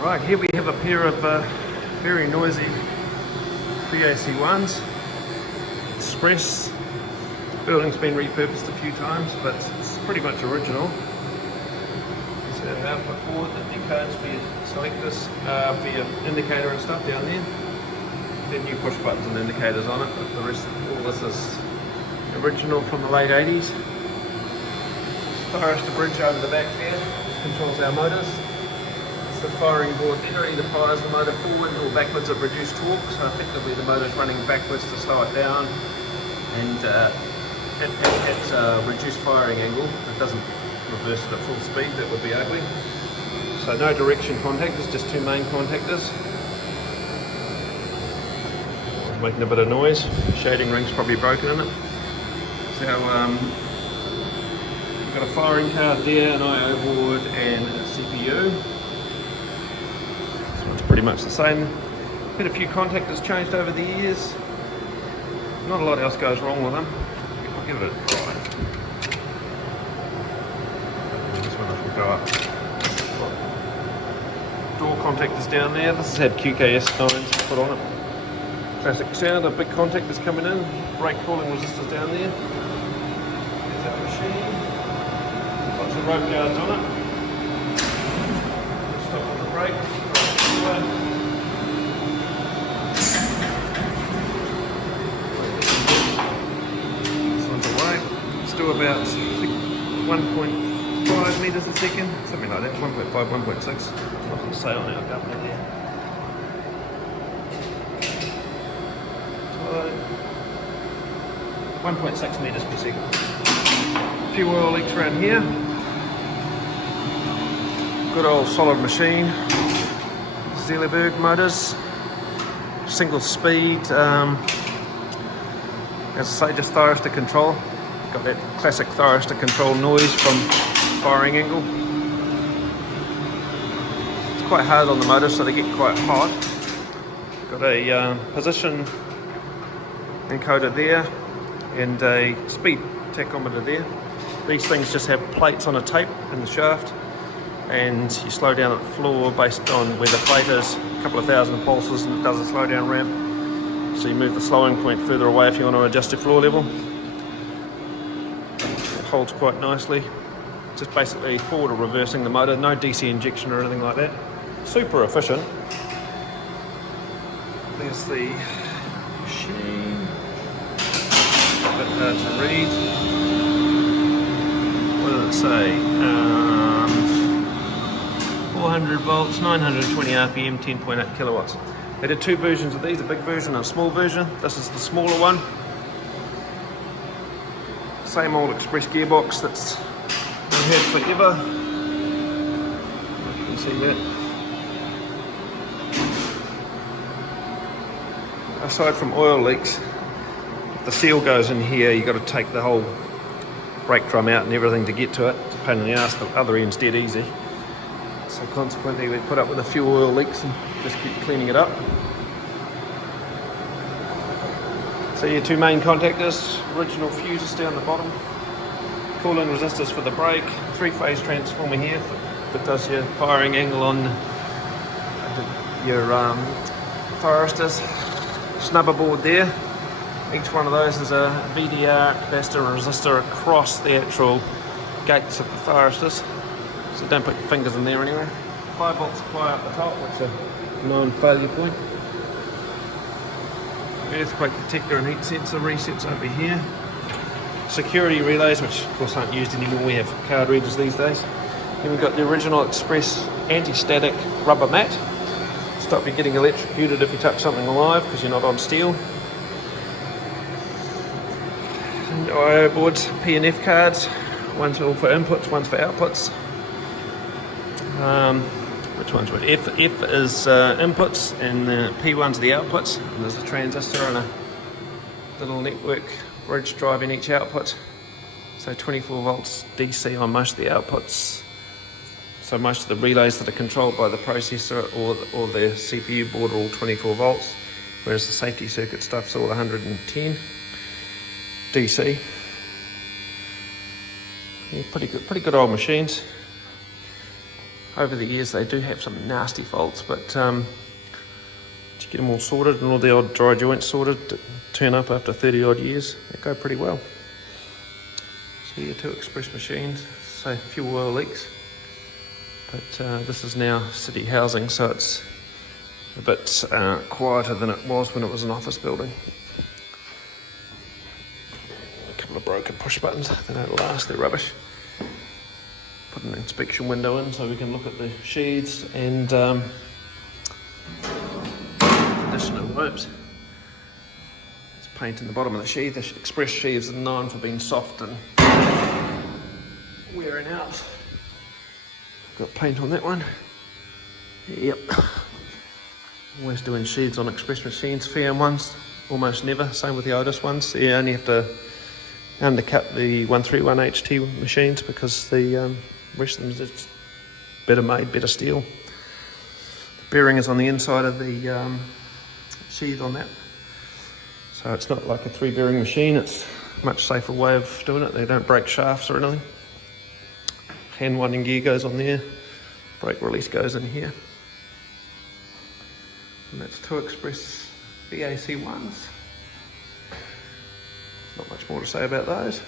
Right, here we have a pair of very noisy VAC1s. Express. Building's been repurposed a few times, but it's pretty much original. There's an output board that decodes for your selectors, for your indicator and stuff down there. Then new push buttons and indicators on it, but the rest of all this is original from the late 80s. Forester bridge over the back there, which controls our motors. It's the firing board there, either fires the motor forward or backwards at reduced torque, so effectively the motor's running backwards to slow it down, and at reduced firing angle, it doesn't reverse it at full speed, that would be ugly. So no direction contactors, just two main contactors. Making a bit of noise, shading ring's probably broken in it. So we've got a firing card there, an I/O board and a CPU. This one's pretty much the same. Had a few contactors changed over the years. Not a lot else goes wrong with them. I'll give it a try. This one will go up. Door contactors down there. This has had QKS 9s put on it. Classic sound, a big contactors coming in. Brake cooling resistors down there. There's our machine. Lots of rope guards on it. Stop on the brake. This one's away. Still about 1.5 metres a second, something like that. 1.5, 1.6. Nothing to say on our government there. 1.6 metres per second. A few oil leaks around here. Good old solid machine. Zilleberg motors. Single speed. As I say, just thyristor control. Got that classic thyristor control noise from firing angle. It's quite hard on the motor, so they get quite hot. Got a position encoder there and a speed tachometer there. These things just have plates on a tape in the shaft, and you slow down at the floor based on where the plate is, a couple of thousand pulses, and it does a slow down ramp. So you move the slowing point further away if you want to adjust your floor level. It holds quite nicely. Just basically forward or reversing the motor, no DC injection or anything like that. Super efficient. There's the machine. A bit hard to read. What does it say? 400 volts, 920 RPM, 10.8 kilowatts. They did two versions of these, a big version and a small version. This is the smaller one. Same old express gearbox that's been had forever. You can see that. Aside from oil leaks, if the seal goes in here, you've got to take the whole brake drum out and everything to get to it. It's a pain in the ass, the other end's dead easy. So consequently we put up with a few oil leaks and just keep cleaning it up. So your two main contactors, original fuses down the bottom, cooling resistors for the brake, three-phase transformer here that does your firing angle on your thyristors. Snubber board there. Each one of those is a VDR capacitor and resistor across the actual gates of the thyristors. So don't put your fingers in there anyway. 5 volt supply up the top, that's a known failure point. Earthquake detector and heat sensor resets over here. Security relays, which of course aren't used anymore, we have card readers these days. Then we've got the original Express anti-static rubber mat. Stop you getting electrocuted if you touch something alive because you're not on steel. And I/O boards, P&F cards, one's all for inputs, one's for outputs. Which one's what? F is inputs and the P1's the outputs. And there's a transistor and a little network bridge driving each output. So 24 volts DC on most of the outputs. So most of the relays that are controlled by the processor or the CPU board are all 24 volts, whereas the safety circuit stuff's all 110 DC. Yeah, pretty good old machines. over the years they do have some nasty faults, but to get them all sorted and all the odd dry joints sorted to turn up after 30 odd years, they go pretty well. So yeah, 2 express machines, so fuel oil leaks. But this is now city housing, so it's a bit quieter than it was when it was an office building. A couple of broken push buttons, they don't last, they're rubbish. Put an inspection window in so we can look at the sheaths and condition of the ropes. There's paint in the bottom of the sheath. The express sheaths are known for being soft and wearing out. Got paint on that one. Yep. Always doing sheaths on express machines. VM ones, almost never. Same with the Otis ones. You only have to undercut the 131 HT machines because the rest of them is just better made, better steel. The bearing is on the inside of the sheath on that. So it's not like a 3 bearing machine. It's a much safer way of doing it. They don't break shafts or anything. Hand winding gear goes on there, brake release goes in here. And that's 2 express VAC1s. Not much more to say about those.